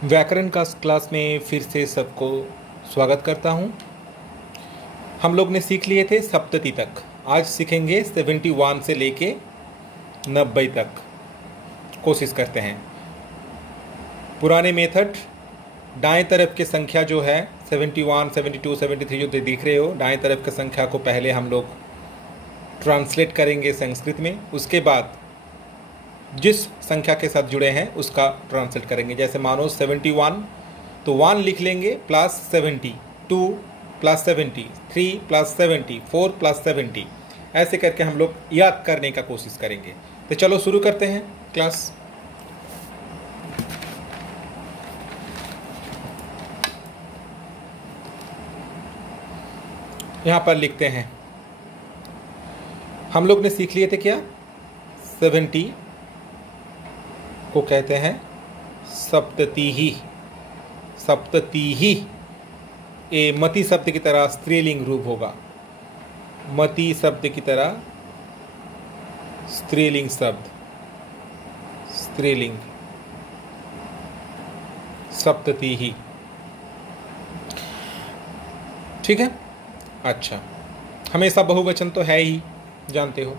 व्याकरण का क्लास में फिर से सबको स्वागत करता हूँ। हम लोग ने सीख लिए थे सप्तति तक। आज सीखेंगे 71 से लेके 90 तक। कोशिश करते हैं। पुराने मेथड, दाएं तरफ की संख्या जो है 71, 72, 73 जो देख रहे हो, दाएं तरफ की संख्या को पहले हम लोग ट्रांसलेट करेंगे संस्कृत में। उसके बाद जिस संख्या के साथ जुड़े हैं उसका ट्रांसलेट करेंगे। जैसे मानो 71 तो 1 लिख लेंगे प्लस 70, 2 प्लस 70, 3 प्लस 70, 4 प्लस 70, ऐसे करके हम लोग याद करने का कोशिश करेंगे। तो चलो शुरू करते हैं क्लास। यहाँ पर लिखते हैं, हम लोग ने सीख लिए थे क्या, 70 को कहते हैं सप्ततिही। सप्ततिही ये मति शब्द की तरह स्त्रीलिंग रूप होगा। मति शब्द की तरह स्त्रीलिंग शब्द, स्त्रीलिंग सप्ततिही। ठीक है। अच्छा, हमेशा बहुवचन तो है ही, जानते हो।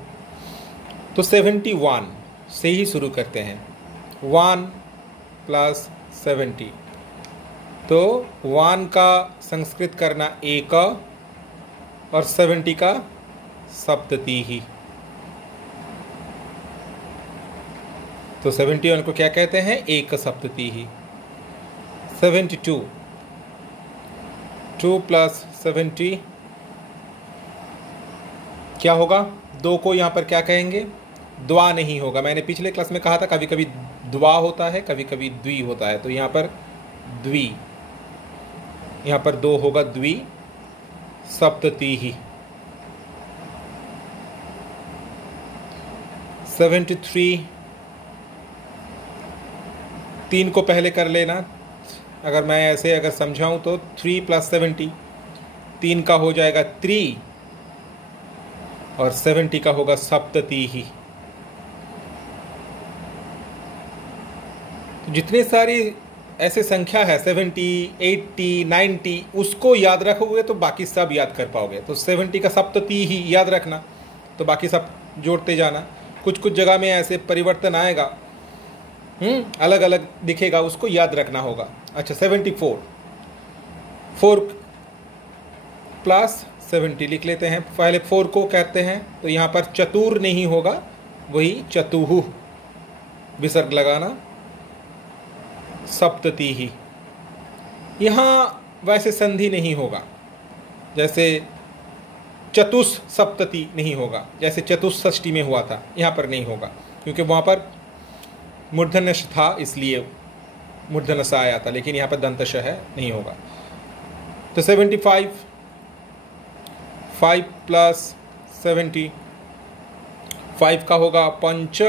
तो 71 से ही शुरू करते हैं। 1 प्लस 70, तो 1 का संस्कृत करना एक और 70 का सप्ततिही। तो 71 को क्या कहते हैं, एक सप्ततिही। 72, 2 प्लस 70 क्या होगा, 2 को यहाँ पर क्या कहेंगे, द्वा नहीं होगा। मैंने पिछले क्लास में कहा था कभी कभी द्वा होता है, कभी कभी द्वि होता है। तो यहाँ पर द्वि, यहाँ पर 2 होगा, द्वि सप्ततिही। 73, 3 को पहले कर लेना। अगर मैं ऐसे अगर समझाऊं तो 3 प्लस 70, 3 का हो जाएगा 3 और 70 का होगा सप्ततिही। जितने सारी ऐसे संख्या है 70, 80, 90, उसको याद रखोगे तो बाकी सब याद कर पाओगे। तो 70 का सप्ततिही याद रखना, तो बाकी सब जोड़ते जाना। कुछ कुछ जगह में ऐसे परिवर्तन आएगा, अलग अलग दिखेगा, उसको याद रखना होगा। अच्छा, 74, 4 प्लस 70 लिख लेते हैं। पहले 4 को कहते हैं, तो यहाँ पर चतुर नहीं होगा, वही चतुहु विसर्ग लगाना, सप्ततिही। यहाँ वैसे संधि नहीं होगा, जैसे चतुष सप्तति नहीं होगा, जैसे चतुष्षष्टि में हुआ था, यहाँ पर नहीं होगा, क्योंकि वहाँ पर मूर्धन्यश था, इसलिए मूर्धन्यश आया था, लेकिन यहाँ पर दंतश है, नहीं होगा। तो 75, 5 प्लस 70, 5 का होगा पंच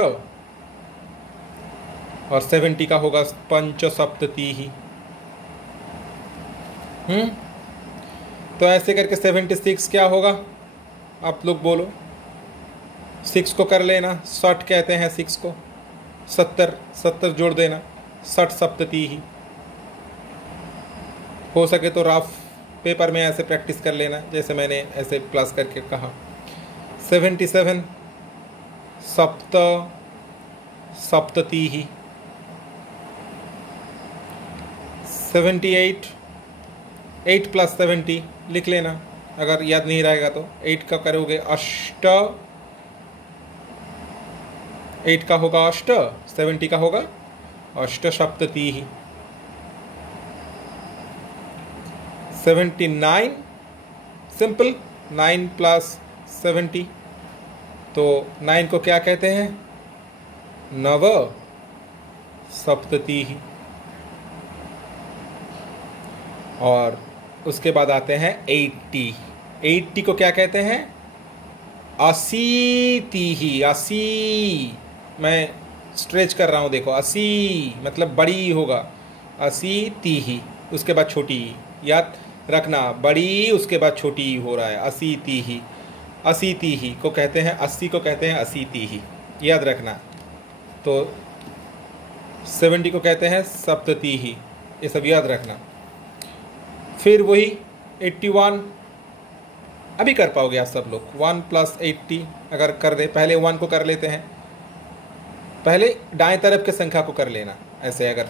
और 70 का होगा पंच सप्ततिही। तो ऐसे करके 76 क्या होगा, आप लोग बोलो। 6 को कर लेना, 60 कहते हैं 6 को, 70 जोड़ देना, 60 सप्ततिही। हो सके तो रफ पेपर में ऐसे प्रैक्टिस कर लेना, जैसे मैंने ऐसे प्लस करके कहा। 77 सप्ततिही। 78, 8 प्लस 70 लिख लेना, अगर याद नहीं रहेगा तो। 8 का करोगे अष्ट, 8 का होगा अष्ट, 70 का होगा अष्ट सप्ततिही। 79 सिंपल, 9 प्लस 70, तो 9 को क्या कहते हैं, नव सप्ततिही। और उसके बाद आते हैं 80, 80 को क्या कहते हैं, अशीतिही। 80, मैं स्ट्रेच कर रहा हूँ, देखो 80 मतलब बड़ी होगा, अशीतिही। उसके बाद छोटी, याद रखना, बड़ी उसके बाद छोटी हो रहा है, अशीतिही। अशीतिही को कहते हैं, 80 को कहते हैं अशीतिही, याद रखना। तो 70 को कहते हैं सप्ततिही। ये सब याद रखना। फिर वही 81 अभी कर पाओगे आप सब लोग। 1 + 80 अगर कर दे, पहले 1 को कर लेते हैं, पहले दाएं तरफ के संख्या को कर लेना। ऐसे अगर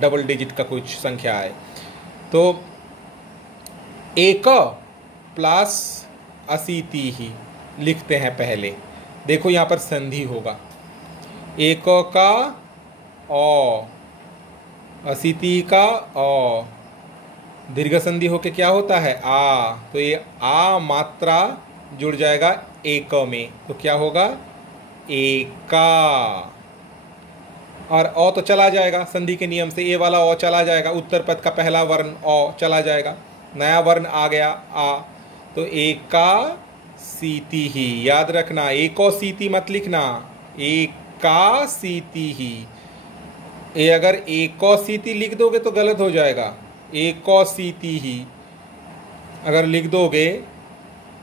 डबल डिजिट का कुछ संख्या आए तो 1 + 80 ही लिखते हैं पहले। देखो यहाँ पर संधि होगा, 1 का अ, 80 का अ, दीर्घ संधि होके क्या होता है आ, तो ये आ मात्रा जुड़ जाएगा 1 में, तो क्या होगा एका। और अ तो चला जाएगा संधि के नियम से, ए वाला अ चला जाएगा, उत्तर पद का पहला वर्ण अ चला जाएगा, नया वर्ण आ गया आ, तो एका सीति ही। याद रखना, एको सीति मत लिखना, एका सीति ही। ये अगर एको सीति लिख दोगे तो गलत हो जाएगा, एको सीति ही अगर लिख दोगे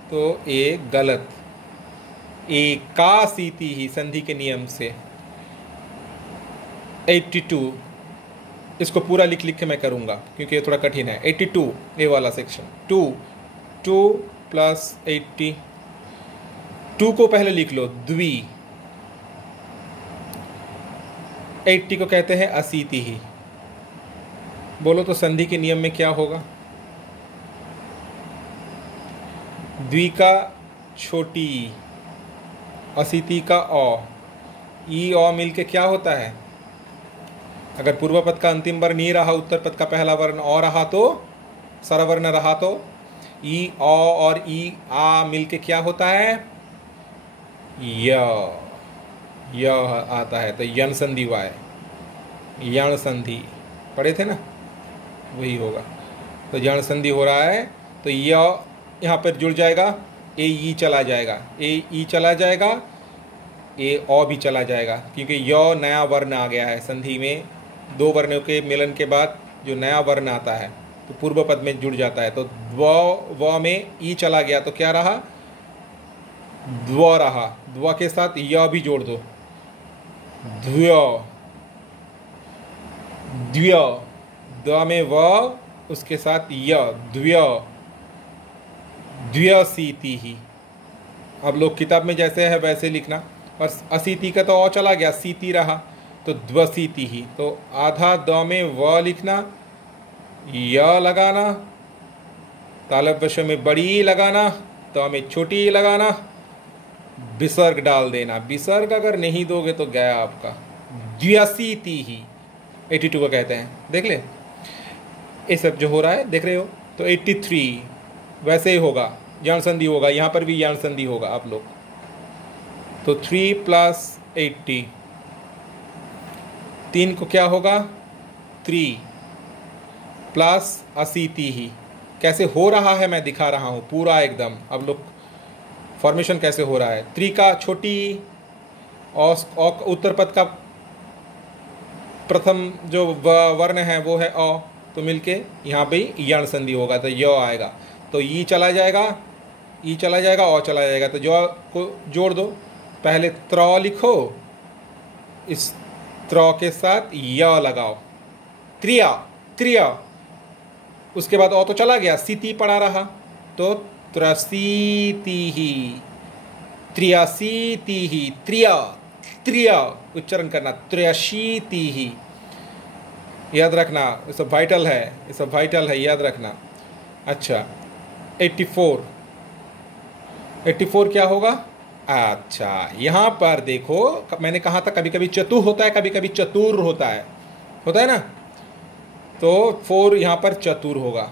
तो ये गलत, एका सीति ही संधि के नियम से। 82 इसको पूरा लिख लिख के मैं करूँगा क्योंकि ये थोड़ा कठिन है। 82 ये वाला सेक्शन, 2 + 80, 2 को पहले लिख लो द्वि, 80 को कहते हैं असीति ही। बोलो तो संधि के नियम में क्या होगा, द्वि का छोटी, असीति का अ, ई अ मिल के क्या होता है, अगर पूर्व पद का अंतिम वर्ण ई रहा, उत्तर पद का पहला वर्ण अ रहा तो, स्वरवर्ण रहा तो ई अ और ई आ मिल के क्या होता है य आता है, तो यण संधि हुआ है, यण संधि पढ़े थे ना, वही होगा। तो यण संधि हो रहा है तो य यहाँ पर जुड़ जाएगा, ए ई चला जाएगा, ए ई चला जाएगा, ए अ भी चला जाएगा, क्योंकि य नया वर्ण आ गया है संधि में। 2 वर्णों के मिलन के बाद जो नया वर्ण आता है तो पूर्व पद में जुड़ जाता है, तो व में ई चला गया तो क्या रहा द्व रहा, द्व के साथ य भी जोड़ दो, द्व्य, द्व्य, द्व में व उसके साथ य, द्व्य, द्व्यसीति ही। अब लोग किताब में जैसे है वैसे लिखना, और असीति का तो अ चला गया, सीति रहा तो द्वसीति ही, तो आधा द में व लिखना, य लगाना, तालव्य में बड़ी लगाना, त में छोटी लगाना, विसर्ग डाल देना। विसर्ग अगर नहीं दोगे तो गया आपका, द्व्यसीति ही 82 को कहते हैं। देख ले ये सब जो हो रहा है, देख रहे हो। तो 83 वैसे ही होगा, यण संधि होगा, यहाँ पर भी यण संधि होगा आप लोग। तो 3 + 80, 3 को क्या होगा 3 + असीति ही। कैसे हो रहा है मैं दिखा रहा हूँ पूरा एकदम, अब लोग फॉर्मेशन कैसे हो रहा है। 3 का छोटी और उत्तर पद का प्रथम जो वर्ण है वो है अ, तो मिलके यहाँ पे यण संधि होगा तो य आएगा, तो ई चला जाएगा, ई चला जाएगा, अ चला जाएगा, तो जो को जोड़ दो। पहले त्र लिखो, इस त्र के साथ य लगाओ, त्रिया, त्रिया, उसके बाद अ तो चला गया, सीति पड़ा रहा, तो त्रसीति ही, त्रियासीति ही, त्रिया, त्रिया उच्चारण करना, त्रयशीति ही। याद रखना, ये सब वाइटल है, ये सब वाइटल है, याद रखना। अच्छा 84, 84 क्या होगा। अच्छा यहाँ पर देखो, मैंने कहा था कभी कभी चतुर होता है, कभी कभी चतुर होता है ना, तो 4 यहाँ पर चतुर होगा,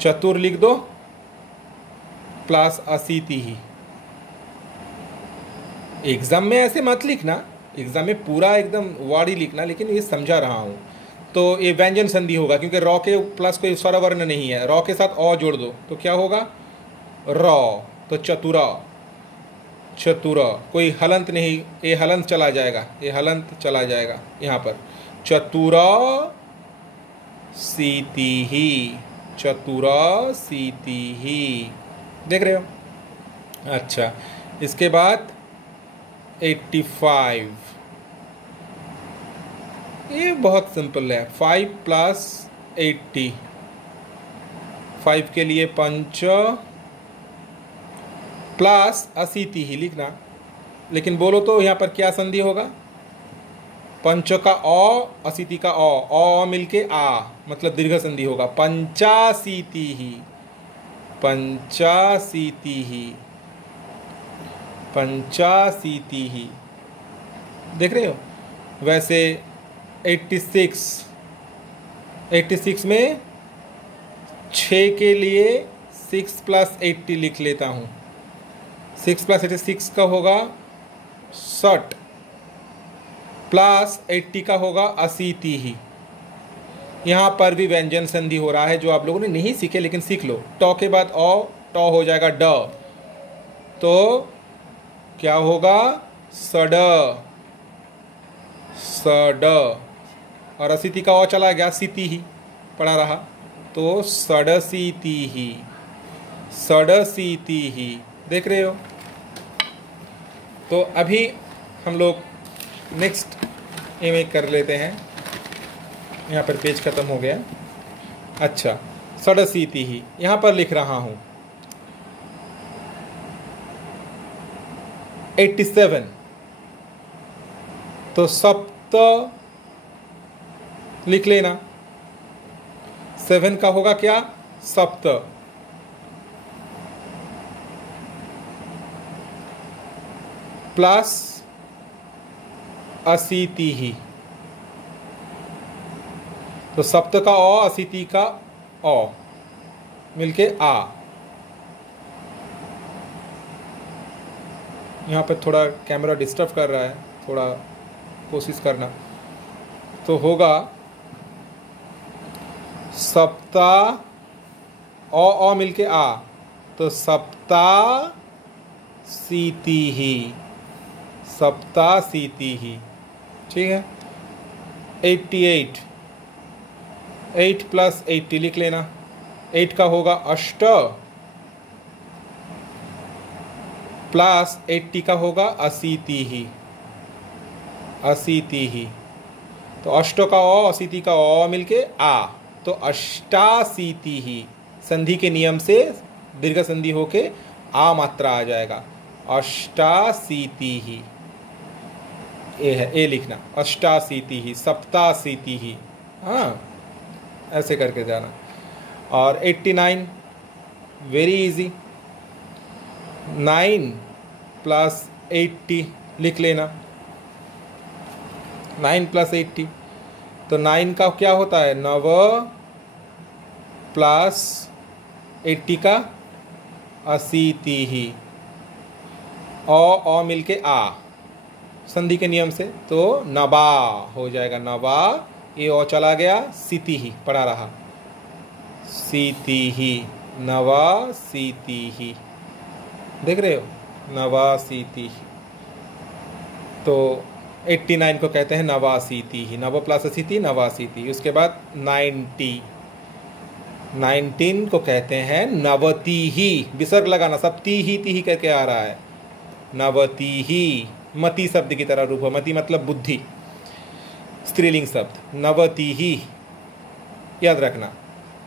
चतुर लिख दो + असीति ही। एग्जाम में ऐसे मत लिखना, एग्जाम में पूरा एकदम वर्ड ही लिखना, लेकिन ये समझा रहा हूँ। तो ये व्यंजन संधि होगा, क्योंकि रॉ के प्लस कोई स्वरवर्ण नहीं है, रॉ के साथ अ जोड़ दो तो क्या होगा रॉ, तो चतुरा, चतुरा, कोई हलंत नहीं, ये हलंत चला जाएगा, ये हलंत चला जाएगा यहाँ पर, चतुरा सीति ही, चतुरा सीति ही। देख रहे हो। अच्छा इसके बाद 85, ये बहुत सिंपल है। 5 प्लस 80, 5 के लिए पंच प्लस 80 ही लिखना। लेकिन बोलो तो यहाँ पर क्या संधि होगा? पंच का अ, 80 का अ मिलके आ, मतलब दीर्घ संधि होगा। पंचाशीति ही, पंचाशीति ही, पंचाशीति ही। देख रहे हो? वैसे 86 में 6 के लिए 6 प्लस 80 लिख लेता हूँ। 6 प्लस 86 का होगा 60 प्लस 80 का होगा 80 ही। यहाँ पर भी व्यंजन संधि हो रहा है जो आप लोगों ने नहीं सीखे, लेकिन सीख लो। टॉ के बाद औ, टॉ हो जाएगा ड, तो क्या होगा? सड, सड। और 80 का औ चला गया, सीती ही पड़ा रहा, तो सड़सीती ही, सड़सीती ही। देख रहे हो? तो अभी हम लोग नेक्स्ट में कर लेते हैं। यहाँ पर पेज खत्म हो गया। अच्छा, सड़सीती ही यहाँ पर लिख रहा हूँ। 87, तो सप्त लिख लेना। 7 का होगा क्या? सप्त। प्लस 80 ही, तो सप्त का अ, 80 का अ मिलके आ। यहाँ पे थोड़ा कैमरा डिस्टर्ब कर रहा है, थोड़ा कोशिश करना। तो होगा सप्ता अ मिलके आ, तो सप्ता सीती ही, सप्ता सीती ही। ठीक है। 88, 8 प्लस 80 लिख लेना। 8 का होगा अष्ट प्लस 80 का होगा 80 ही, 80 ही। तो अष्ट का अ, 80 का अ मिलके आ, तो अष्टाशीति ही। संधि के नियम से दीर्घ संधि होके आ मात्रा आ जाएगा, अष्टाशीति ही। ए है, ए लिखना, अष्टाशीति ही, सप्ताशीति ही। हाँ, ऐसे करके जाना। और 89 वेरी इजी, 9 प्लस 80 लिख लेना। 9 प्लस 80, तो 9 का क्या होता है? 9 प्लस 80 का 80 ही। अ मिलके आ, संधि के नियम से, तो नबा हो जाएगा। नबा, ये ओ चला गया, सीती ही पड़ा रहा, सीती ही, नवा सीती ही। देख रहे हो? नवा सीती ही। तो 89 को कहते हैं नवासीती ही। नव प्लस 80, नवासीती। उसके बाद 19 को कहते हैं नवती ही। विसर्ग लगाना, सब ती ही करके आ रहा है। नवती ही, मति शब्द की तरह रूप है। मति मतलब बुद्धि, स्त्रीलिंग शब्द। नवती ही याद रखना।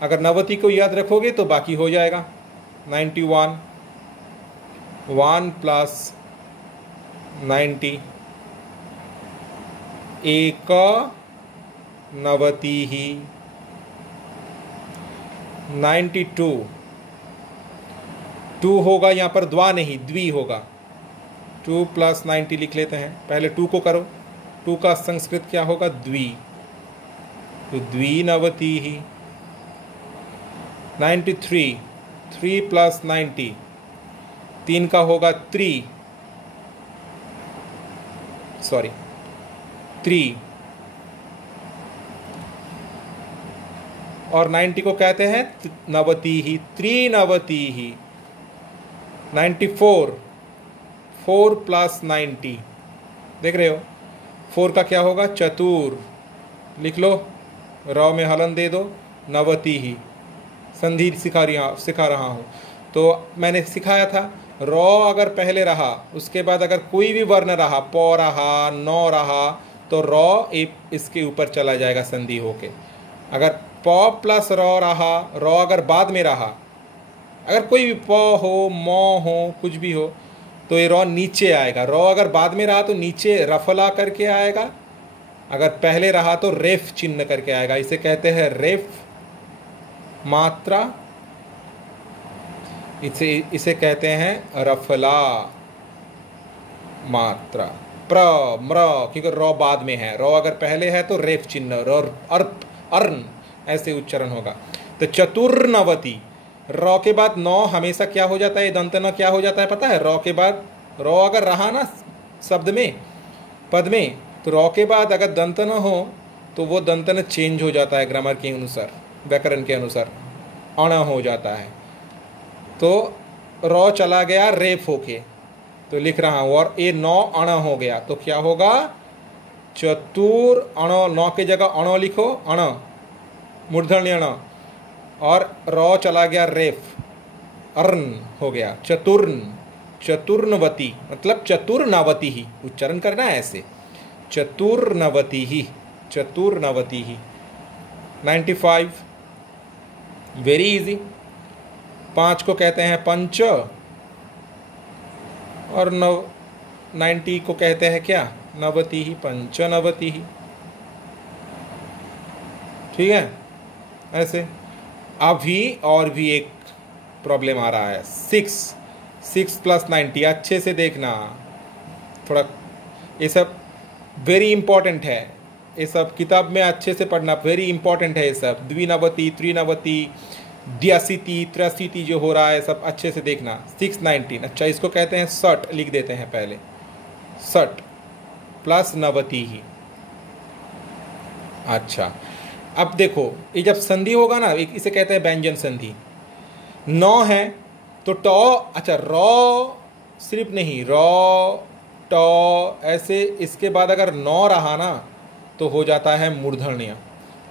अगर नवती को याद रखोगे तो बाकी हो जाएगा। 91, 1 प्लस 90, एक नवती ही। 92, 2 होगा यहाँ पर, द्वा नहीं द्वि होगा। 2 प्लस 90 लिख लेते हैं। पहले 2 को करो, 2 का संस्कृत क्या होगा? द्वि, तो द्विनवती ही। 93, 3 प्लस 90, 3 का होगा 3 और 90 को कहते हैं नवती ही, त्रिनवती ही। 94, 4 प्लस 90, देख रहे हो? 4 का क्या होगा? चतुर, लिख लो, र में हलन दे दो, नवती ही। संधि सिखा रहा हूँ। तो मैंने सिखाया था, र अगर पहले रहा, उसके बाद अगर कोई भी वर्ण रहा, प रहा, न रहा, तो रॉ इसके ऊपर चला जाएगा संधि होके। अगर प प्लस रॉ रहा, रॉ अगर बाद में रहा, अगर कोई भी प हो, मौ हो, कुछ भी हो, तो ये रॉ नीचे आएगा। रॉ अगर बाद में रहा तो नीचे रफला करके आएगा, अगर पहले रहा तो रेफ चिन्ह करके आएगा। इसे कहते हैं रेफ मात्रा, इसे कहते हैं रफला मात्रा। प्र म्र, क्योंकि रॉ बाद में है, रॉ अगर पहले है तो रेफ चिन्ह, अर्थ अर्न ऐसे उच्चारण होगा। तो चतुर्नवति, रॉ के बाद नौ हमेशा क्या हो जाता है, दंत न क्या हो जाता है पता है? रॉ के बाद, रॉ अगर रहा ना शब्द में, पद में, तो रॉ के बाद अगर दंत न हो तो वो दंत न चेंज हो जाता है, ग्रामर के अनुसार, व्याकरण के अनुसार अण हो जाता है। तो रॉ चला गया रेफ होके, तो लिख रहा हूँ, और ये नौ अण हो गया, तो क्या होगा? चतुर अण, नौ की जगह अण लिखो, अण मूर्धन्य अण, और रॉ चला गया रेफ, अर्न हो गया, चतुर्न, चतुर्नवती, मतलब चतुर्नवती ही उच्चारण करना है ऐसे, चतुर्नवती ही, चतुर्नवती ही। 95 वेरी इजी। 5 को कहते हैं पंच, और 90 को कहते हैं क्या? नवती ही, पंचनवती ही। ठीक है, ऐसे। अभी और भी एक प्रॉब्लम आ रहा है, 6 प्लस 90, अच्छे से देखना थोड़ा, ये सब वेरी इंपॉर्टेंट है, ये सब किताब में अच्छे से पढ़ना, वेरी इंपॉर्टेंट है ये सब। द्विनवती, त्रिनवती, द्व्याशीति, त्रशीति जो हो रहा है सब अच्छे से देखना। 619, अच्छा इसको कहते हैं 60, लिख देते हैं पहले, 60 प्लस नवती ही। अच्छा अब देखो, ये जब संधि होगा ना, इसे कहते हैं व्यंजन संधि। 9 है तो टॉ, अच्छा रॉ सिर्फ नहीं, रॉ टॉ ऐसे, इसके बाद अगर 9 रहा ना तो हो जाता है मूर्धन्य।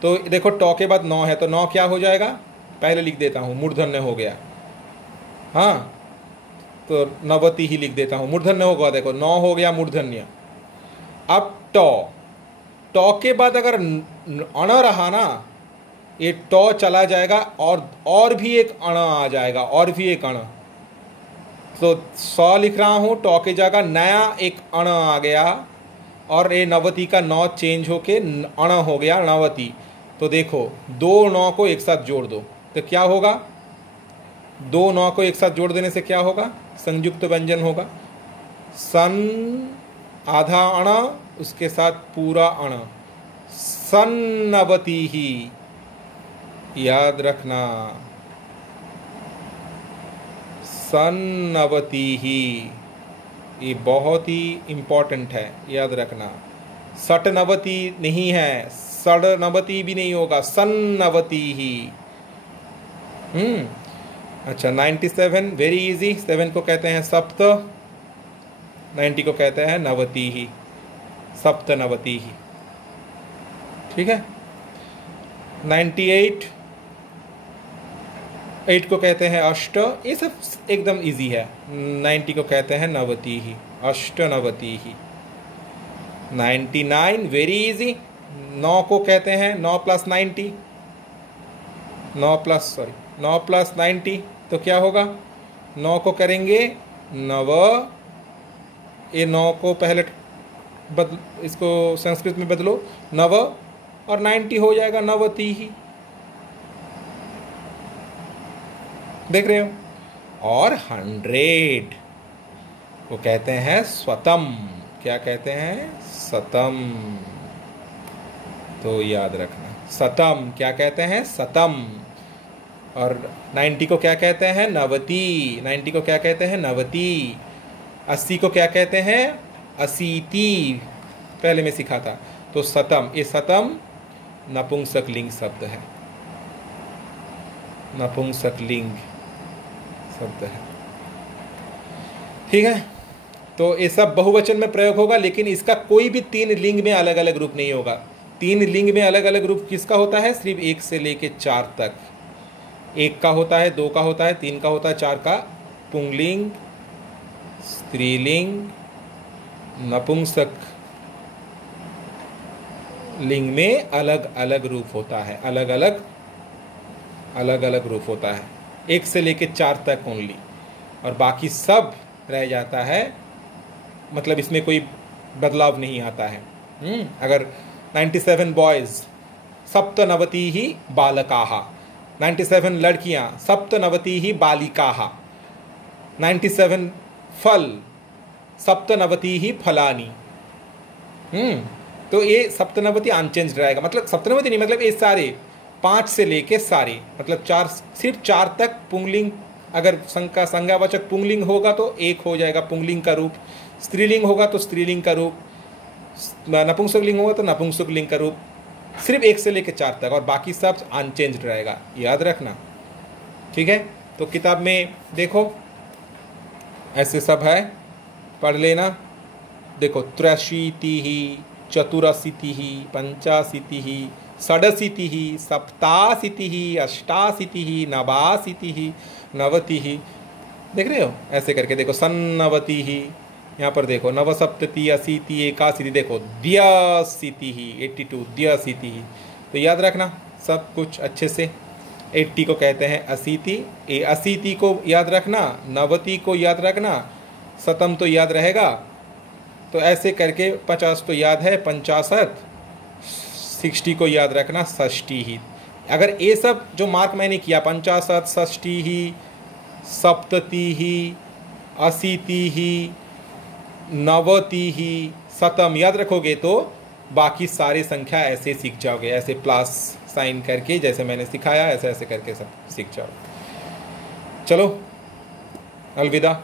तो देखो टॉ के बाद 9 है तो 9 क्या हो जाएगा? पहले लिख देता हूँ, मूर्धन्य हो गया। हाँ, तो नवती ही लिख देता हूँ, मूर्धन्य होगा। देखो 9 हो गया मूर्धन्य। अब टॉ के बाद अगर अण रहा ना, ये टॉ चला जाएगा और भी एक अण आ जाएगा, और भी एक अण। तो 100 लिख रहा हूँ, टॉ के जगह नया एक अण आ गया, और ये नवती का 9 चेंज होके अण हो गया नवती। तो देखो 2 9 को एक साथ जोड़ दो तो क्या होगा? 2 9 को एक साथ जोड़ देने से क्या होगा? संयुक्त व्यंजन होगा। सन आधा अण, उसके साथ पूरा अण, सन्नवती ही, याद रखना, सन्नवती ही, ये बहुत ही इंपॉर्टेंट है, याद रखना। सटनवती नहीं है, सड़नवती भी नहीं होगा, सन्नवती ही। अच्छा 97 वेरी इजी। 7 को कहते हैं सप्त, 90 को कहते हैं नवती ही, सप्तनवती ही। ठीक है। 98, 8 को कहते हैं अष्ट, ये सब एकदम इजी है। 90 को कहते हैं नवती ही, अष्टनवती ही। 99 वेरी इजी। 9 को कहते हैं 9 प्लस 90, 9 प्लस 90 तो क्या होगा? 9 को करेंगे नव, ये 9 को पहले इसको संस्कृत में बदलो, नव, और 90 हो जाएगा नवती ही। देख रहे हो? और 100 को कहते हैं स्वतम। क्या कहते हैं? सतम। तो याद रखना, सतम क्या कहते हैं? सतम। और 90 को क्या कहते हैं? नवती। 90 को क्या कहते हैं? नवती। 80 को क्या कहते हैं? अशीति। पहले मैं सिखा था। तो सतम, ये सतम नपुंसकलिंग शब्द है, नपुंसकलिंग शब्द है। ठीक है। तो ये सब बहुवचन में प्रयोग होगा, लेकिन इसका कोई भी 3 लिंग में अलग अलग रूप नहीं होगा। 3 लिंग में अलग अलग रूप किसका होता है? सिर्फ 1 से लेके 4 तक। 1 का होता है, 2 का होता है, 3 का होता है, 4 का पुंगलिंग, स्त्रीलिंग, नपुंसक लिंग में अलग अलग रूप होता है, अलग अलग रूप होता है, 1 से लेके 4 तक ओनली, और बाकी सब रह जाता है, मतलब इसमें कोई बदलाव नहीं आता है। अगर 97 बॉयज़ सप्तनवती ही बालकाः, 97 लड़कियां सप्तनवती ही बालिकाः, 97 फल सप्तनवती ही फलानी। तो ये सप्तनवती अनचेंज रहेगा, मतलब सप्तनवती नहीं, मतलब ये सारे 5 से लेके सारे, मतलब 4, सिर्फ 4 तक पुंगलिंग। अगर संज्ञावाचक पुंगलिंग होगा तो 1 हो जाएगा पुंगलिंग का रूप, स्त्रीलिंग होगा तो स्त्रीलिंग का रूप, नपुंसकलिंग होगा तो नपुंसकलिंग का रूप, सिर्फ 1 से लेके 4 तक, और बाकी सब अनचेंज रहेगा, याद रखना। ठीक है, तो किताब में देखो ऐसे सब है, पढ़ लेना। देखो 83, 84, 85, 67, 87, 88, 89, 90, देख रहे हो ऐसे करके। देखो 97, यहाँ पर देखो 79, 80, 81, देखो 82, 82, 82। तो याद रखना सब कुछ अच्छे से। 80 को कहते हैं 80, 80 को याद रखना, 90 को याद रखना, 7 तो याद रहेगा, तो ऐसे करके 50 तो याद है, 65, 60 को याद रखना, 60 ही। अगर ये सब जो मार्क मैंने किया 65, 60, 70, 80, 90, 7 याद रखोगे तो बाकी सारे संख्या ऐसे सीख जाओगे, ऐसे प्लस साइन करके जैसे मैंने सिखाया ऐसे ऐसे करके सब सीख जाओ। चलो अलविदा,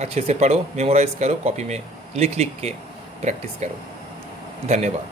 अच्छे से पढ़ो, मेमोराइज करो, कॉपी में लिख लिख के प्रैक्टिस करो। धन्यवाद।